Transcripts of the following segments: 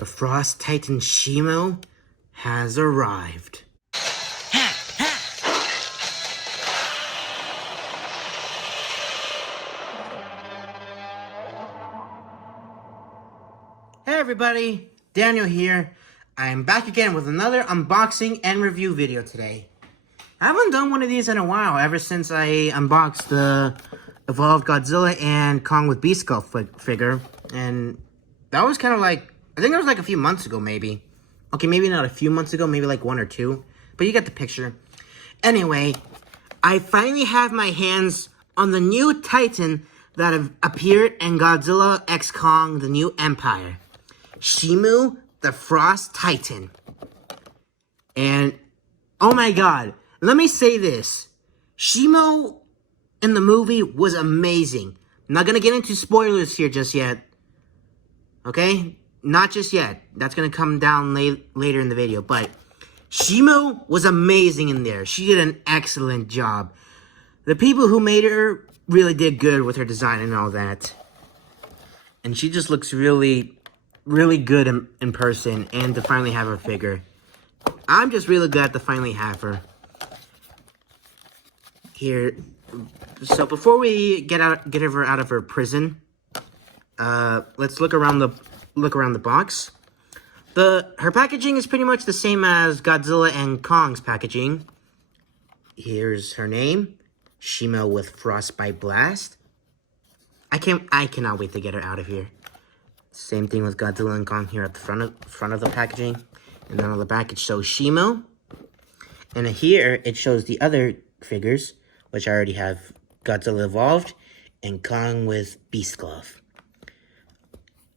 The Frost Titan Shimo has arrived. Hey everybody, Daniel here. I'm back again with another unboxing and review video today. I haven't done one of these in a while, ever since I unboxed the Evolved Godzilla and Kong with Beast Skull figure. And that was kind of like, I think it was like a few months ago maybe. Okay, maybe not a few months ago, maybe like 1 or 2. But you get the picture. Anyway, I finally have my hands on the new Titan that have appeared in Godzilla x Kong, the New Empire. Shimo, the Frost Titan. And, oh my god, let me say this. Shimo in the movie was amazing. I'm not gonna get into spoilers here just yet. Okay? Not just yet. That's gonna come down later in the video. But Shimo was amazing in there. She did an excellent job. The people who made her really did good with her design and all that. And she just looks really good in person, and to finally have her figure. I'm just really glad to finally have her. Here, so before we get her out of her prison, let's look around the box. Her packaging is pretty much the same as Godzilla and Kong's packaging. Here's her name, Shimo with Frostbite Blast. I cannot wait to get her out of here. Same thing with Godzilla and Kong here at the front of the packaging. And then on the back it shows Shimo. And here it shows the other figures, which I already have Godzilla Evolved and Kong with Beast Glove.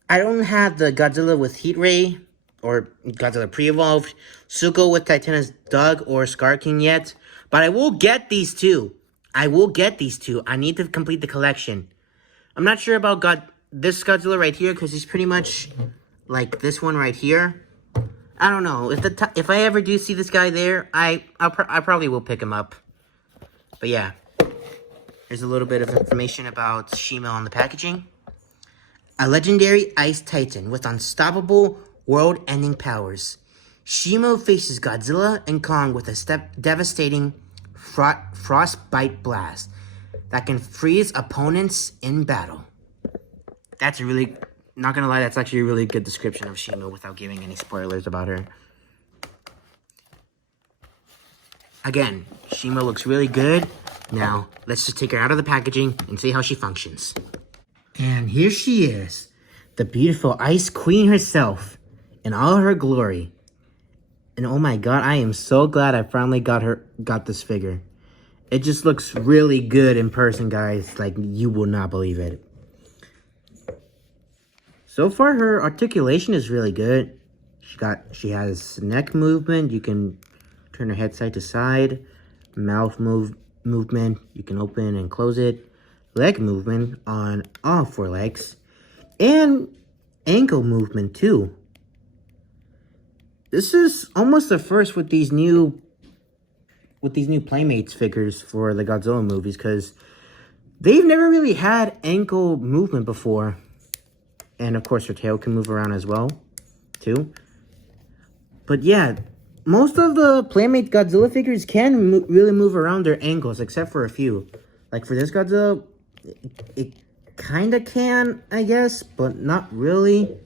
I don't have the Godzilla with Heat Ray or Godzilla Pre-Evolved, Suko with Titanus Dug or Scar King yet, but I will get these two. I need to complete the collection. I'm not sure about this Godzilla right here, because he's pretty much like this one right here. I don't know. If I ever do see this guy there, I probably will pick him up. But yeah, here's a little bit of information about Shimo on the packaging. A legendary ice titan with unstoppable world-ending powers. Shimo faces Godzilla and Kong with a devastating frostbite blast that can freeze opponents in battle. That's not gonna lie, that's actually a really good description of Shimo without giving any spoilers about her. Again, Shimo looks really good. Now, let's just take her out of the packaging and see how she functions. And here she is, the beautiful Ice Queen herself, in all her glory. And oh my god, I am so glad I finally got this figure. It just looks really good in person, guys. Like, you will not believe it. So far, her articulation is really good. She has neck movement. You can turn her head side to side. Mouth movement. You can open and close it. Leg movement on all 4 legs. And ankle movement, too. This is almost the first with these new Playmates figures for the Godzilla movies, because they've never really had ankle movement before. And of course her tail can move around as well, too. But yeah, most of the Playmate Godzilla figures can really move around their ankles, except for a few. Like for this Godzilla, it kind of can, I guess, but not really.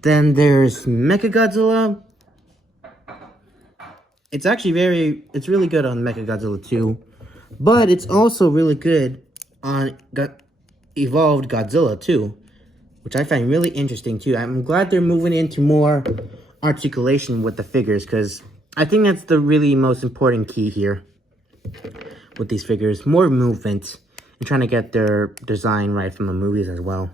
Then there's Mechagodzilla. It's actually it's really good on Mechagodzilla too. But it's also really good on Evolved Godzilla too, which I find really interesting too. I'm glad they're moving into more articulation with the figures, because I think that's the really most important key here with these figures. More movement and trying to get their design right from the movies as well.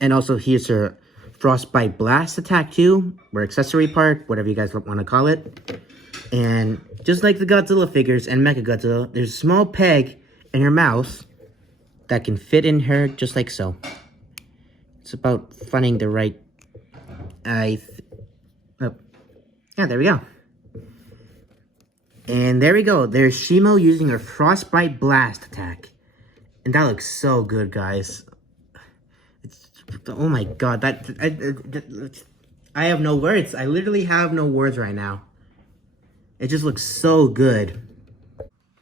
And also here's her Frostbite Blast attack too, or accessory part, whatever you guys want to call it. And just like the Godzilla figures and Mechagodzilla, there's a small peg in her mouth that can fit in her just like so. It's about finding the right... yeah, there we go. And there we go. There's Shimo using her Frostbite Blast attack. And that looks so good, guys. Oh my god, I have no words. I literally have no words right now. It just looks so good.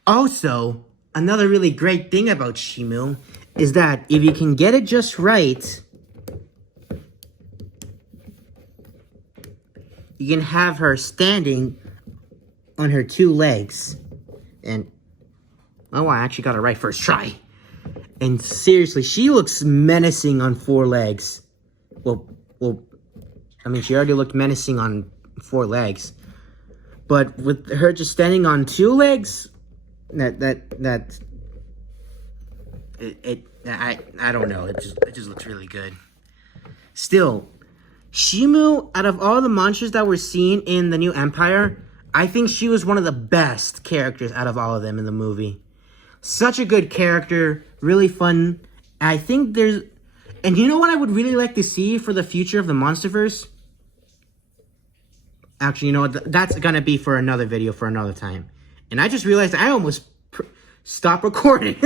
Also, another really great thing about Shimo is that if you can get it just right, you can have her standing on her two legs. And, oh, I actually got it right first try. And seriously, she looks menacing on four legs. Well, I mean, she already looked menacing on four legs. But with her just standing on two legs, I don't know. It just looks really good. Still, Shimo, out of all the monsters that we're seeing in the new Empire, I think she was one of the best characters out of all of them in the movie. Such a good character, really fun. I think there's... And you know what I would really like to see for the future of the monsterverse? Actually, you know what? That's gonna be for another video for another time. And I just realized I almost stopped recording.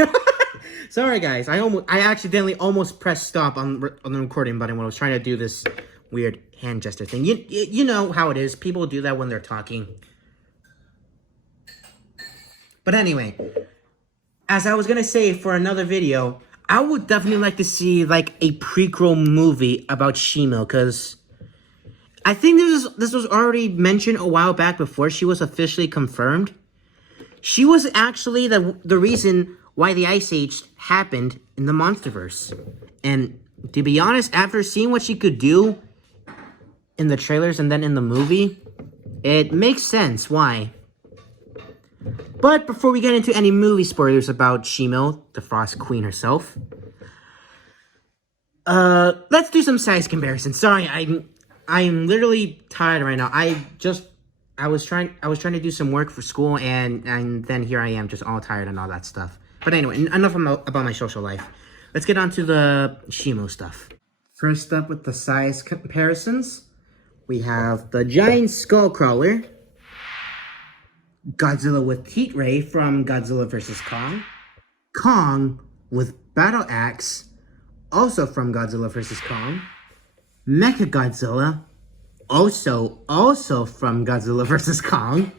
Sorry, guys. I accidentally almost pressed stop on the recording button when I was trying to do this weird hand gesture thing. You know how it is. People do that when they're talking. But anyway, as I was gonna say for another video, I would definitely like to see like a prequel movie about Shimo, because I think this was already mentioned a while back before she was officially confirmed. She was actually the reason why the Ice Age happened in the Monsterverse. And to be honest, after seeing what she could do in the trailers and then in the movie, it makes sense why. But before we get into any movie spoilers about Shimo, the Frost Queen herself, let's do some size comparisons. Sorry, I'm literally tired right now. I was trying to do some work for school, and then here I am, just all tired and all that stuff. But anyway, enough about my social life. Let's get on to the Shimo stuff. First up with the size comparisons, we have the giant skullcrawler, Godzilla with Heat Ray from Godzilla vs. Kong, Kong with Battle Axe, also from Godzilla vs. Kong, Mechagodzilla, also from Godzilla vs. Kong,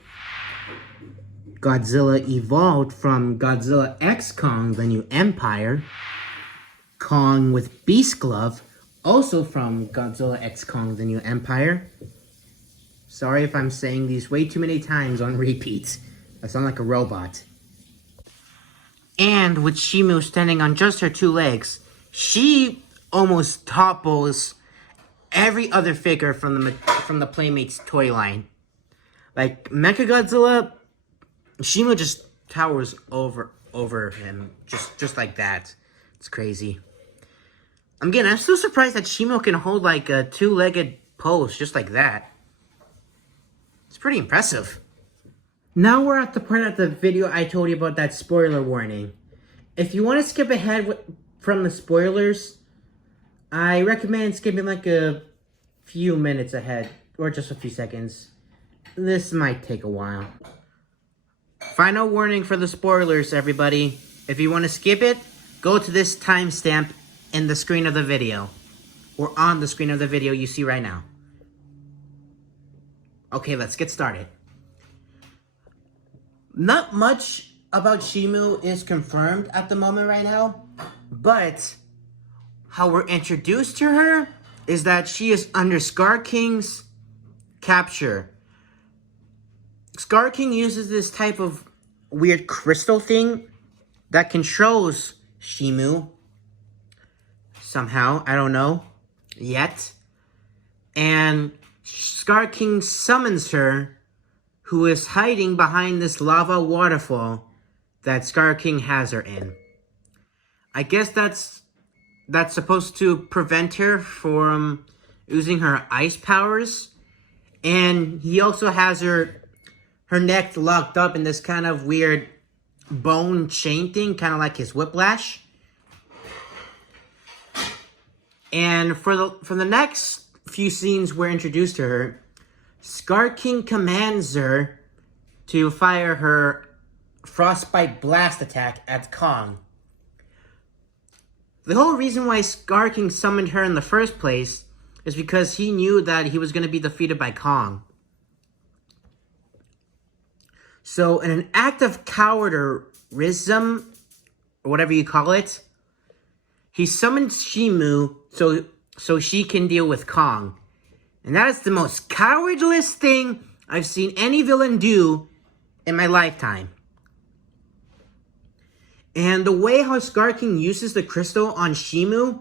Godzilla evolved from Godzilla X Kong, the New Empire, Kong with Beast Glove, also from Godzilla X Kong, the New Empire. Sorry if I'm saying these way too many times on repeat. I sound like a robot. And with Shimo standing on just her two legs, she almost topples every other figure from the Playmates toy line. Like Mechagodzilla, Shimo just towers over him, just like that. It's crazy. I'm still surprised that Shimo can hold like a two-legged pose just like that. It's pretty impressive. Now we're at the part of the video I told you about that spoiler warning. If you want to skip ahead from the spoilers, I recommend skipping like a few minutes ahead, or just a few seconds. This might take a while. Final warning for the spoilers, everybody. If you want to skip it, go to this timestamp in the screen of the video, or on the screen of the video you see right now. Okay, let's get started. Not much about Shimo is confirmed at the moment right now, but how we're introduced to her is that she is under Scar King's capture. Scar King uses this type of weird crystal thing that controls Shimo somehow. I don't know yet. And Scar King summons her, who is hiding behind this lava waterfall that Scar King has her in. I guess that's supposed to prevent her from using her ice powers. And he also has her neck locked up in this kind of weird bone chain thing, kind of like his whiplash. And for the next few scenes we're introduced to her, Scar King commands her to fire her frostbite blast attack at Kong. The whole reason why Scar King summoned her in the first place is because he knew that he was going to be defeated by Kong. So, in an act of cowardice, or whatever you call it, he summoned Shimo so she can deal with Kong. And that is the most cowardless thing I've seen any villain do in my lifetime. And the way how Scar King uses the crystal on Shimo,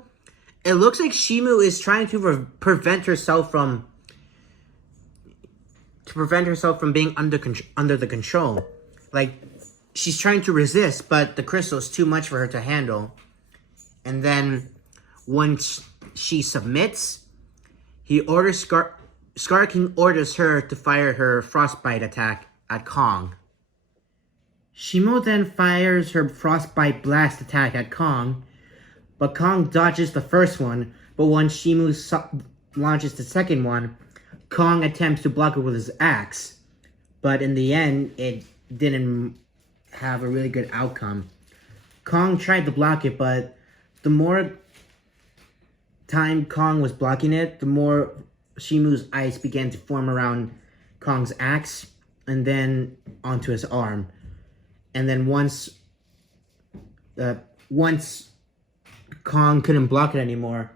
it looks like Shimo is trying to prevent herself from being under the control. Like, she's trying to resist, but the crystal is too much for her to handle. And then once she submits, Scar King orders her to fire her frostbite attack at Kong. Shimo then fires her frostbite blast attack at Kong, but Kong dodges the first one, but when Shimo launches the second one, Kong attempts to block it with his axe, but in the end, it didn't have a really good outcome. Kong tried to block it, but the more time Kong was blocking it, the more Shimo's ice began to form around Kong's axe, and then onto his arm. And then once Kong couldn't block it anymore,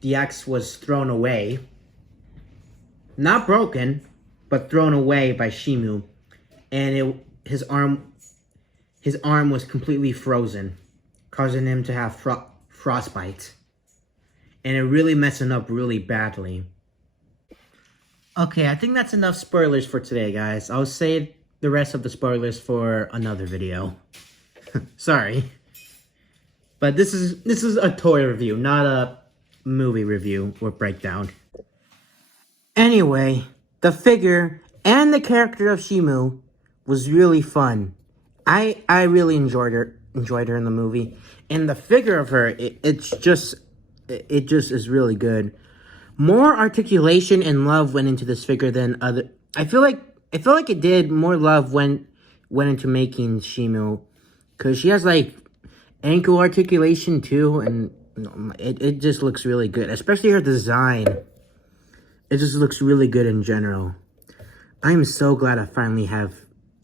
the axe was thrown away. Not broken, but thrown away by Shimo. And his arm was completely frozen, causing him to have frostbite. And it really messed him up really badly. Okay, I think that's enough spoilers for today, guys. I'll save the rest of the spoilers for another video. Sorry. But this is a toy review, not a movie review or breakdown. Anyway, the figure and the character of Shimo was really fun. I really enjoyed her in the movie. And the figure of her, it just is really good. More articulation and love went into this figure than other. I feel like it did more love went into making Shimo, because she has like ankle articulation too, and it just looks really good, especially her design. It just looks really good in general. I'm so glad I finally have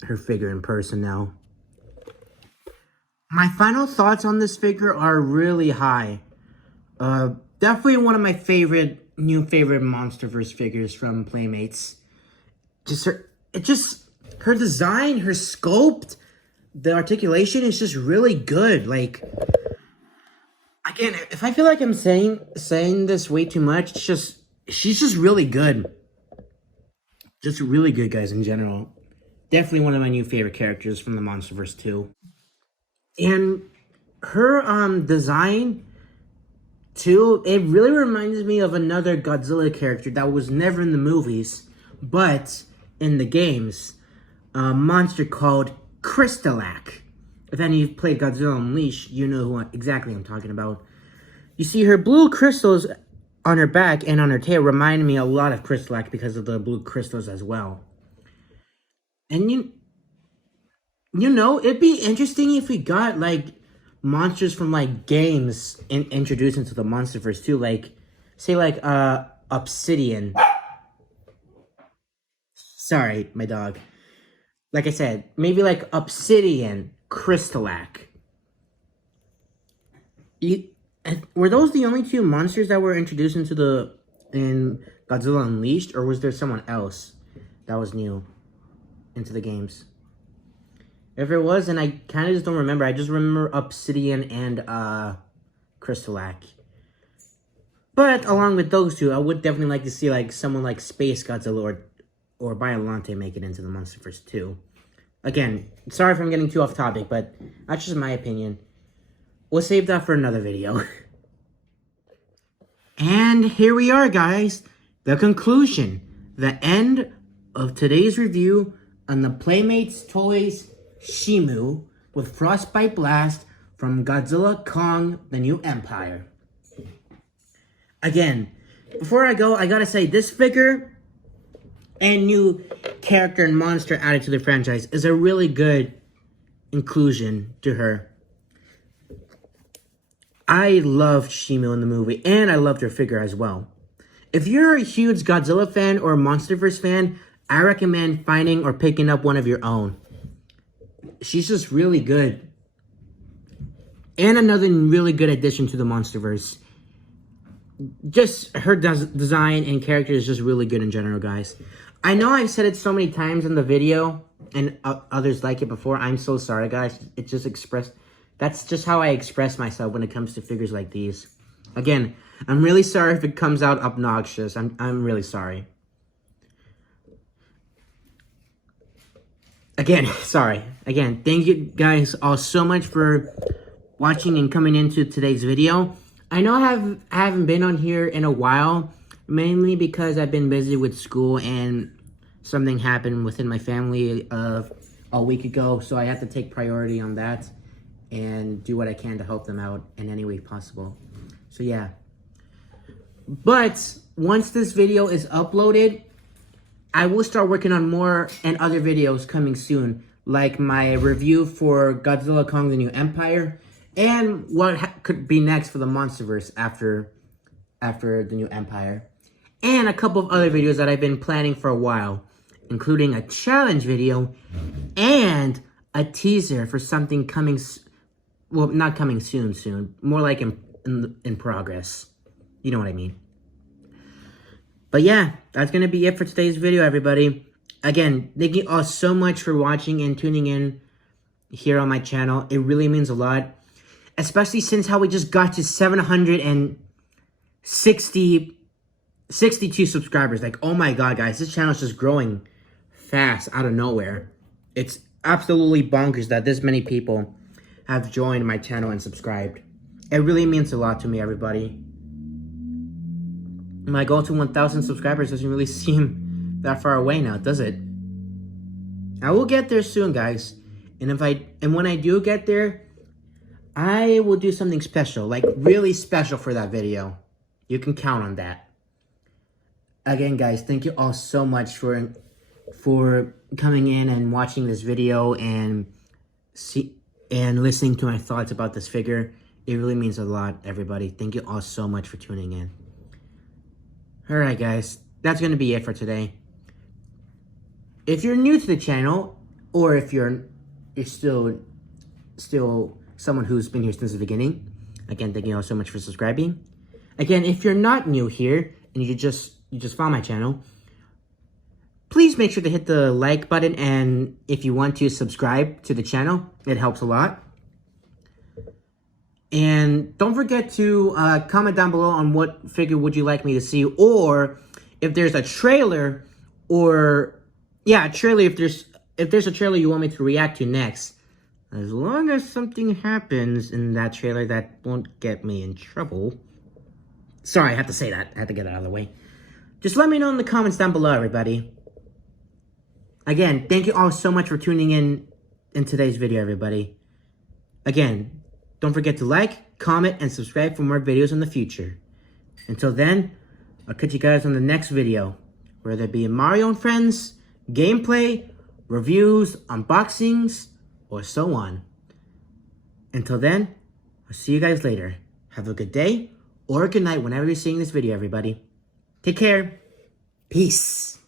her figure in person now. My final thoughts on this figure are really high. Definitely one of my new favorite monsterverse figures from Playmates. Her design, her sculpt, the articulation is just really good. Like, again, if I feel like I'm saying this way too much, she's just really good. Just really good, guys, in general. Definitely one of my new favorite characters from the Monsterverse 2. And her design too, it really reminds me of another Godzilla character that was never in the movies, but in the games. A monster called Crystalac. If any of you played Godzilla Unleashed, you know who exactly I'm talking about. You see, her blue crystals on her back and on her tail remind me a lot of Crystalac because of the blue crystals as well. And you know, it'd be interesting if we got like monsters from like games introduced into the Monsterverse too, like say like Obsidian. Sorry, my dog. Like I said, maybe like Obsidian, Crystalac. Were those the only two monsters that were introduced in Godzilla Unleashed, or was there someone else that was new into the games? If it was, and I kind of just don't remember. I just remember Obsidian and Crystalac. But along with those two, I would definitely like to see like someone like Space Godzilla or Biollante make it into the Monsterverse 2. Again, sorry if I'm getting too off topic, but that's just my opinion. We'll save that for another video. And here we are, guys. The conclusion. The end of today's review on the Playmates Toys Shimo with Frostbite Blast from Godzilla Kong: The New Empire. Again, before I go, I gotta say, this figure and new character and monster added to the franchise is a really good inclusion to her. I loved Shimo in the movie, and I loved her figure as well. If you're a huge Godzilla fan or a monsterverse fan, I recommend finding or picking up one of your own. She's just really good. And another really good addition to the monsterverse. Just her design and character is just really good in general, guys. I know I've said it so many times in the video, and others like it before. I'm so sorry, guys. It just expressed... That's just how I express myself when it comes to figures like these. Again, I'm really sorry if it comes out obnoxious. I'm really sorry. Again, sorry. Again, thank you guys all so much for watching and coming into today's video. I know I haven't been on here in a while, mainly because I've been busy with school and something happened within my family a week ago, so I have to take priority on that and do what I can to help them out in any way possible. So yeah. But once this video is uploaded, I will start working on more and other videos coming soon, like my review for Godzilla Kong the New Empire, and what could be next for the Monsterverse after the New Empire. And a couple of other videos that I've been planning for a while, including a challenge video and a teaser for something coming, well, not coming soon, more like in progress. You know what I mean. But yeah, that's going to be it for today's video, everybody. Again, thank you all so much for watching and tuning in here on my channel. It really means a lot. Especially since how we just got to 762 subscribers. Like, oh my god, guys, this channel is just growing fast out of nowhere. It's absolutely bonkers that this many people have joined my channel and subscribed. It really means a lot to me, everybody. My goal to 1,000 subscribers doesn't really seem that far away now, does it? I will get there soon, guys. And when I do get there, I will do something special, like really special for that video. You can count on that. Again, guys, thank you all so much for coming in and watching this video and listening to my thoughts about this figure. It really means a lot, everybody. Thank you all so much for tuning in. Alright, guys, that's going to be it for today. If you're new to the channel, or if you're still someone who's been here since the beginning, again, thank you all so much for subscribing. Again, if you're not new here and you just found my channel, please make sure to hit the like button, and if you want to subscribe to the channel, it helps a lot. And don't forget to comment down below on what figure would you like me to see, or if there's a trailer, or yeah, a trailer. If there's a trailer you want me to react to next, as long as something happens in that trailer that won't get me in trouble. Sorry, I have to say that. I have to get it out of the way. Just let me know in the comments down below, everybody. Again, thank you all so much for tuning in today's video, everybody. Again, don't forget to like, comment, and subscribe for more videos in the future. Until then, I'll catch you guys on the next video, whether it be Mario and Friends, gameplay, reviews, unboxings, or so on. Until then, I'll see you guys later. Have a good day or a good night whenever you're seeing this video, everybody. Take care. Peace.